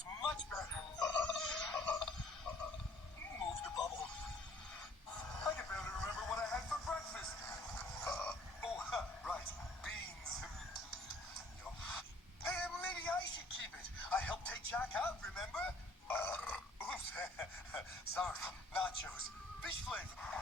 smells much better. Move the bubble. I can barely remember what I had for breakfast. Right. Beans. Yum. Hey, maybe I should keep it. I helped take Jack out, remember? Oops. Sorry. Nachos. Fish flavor.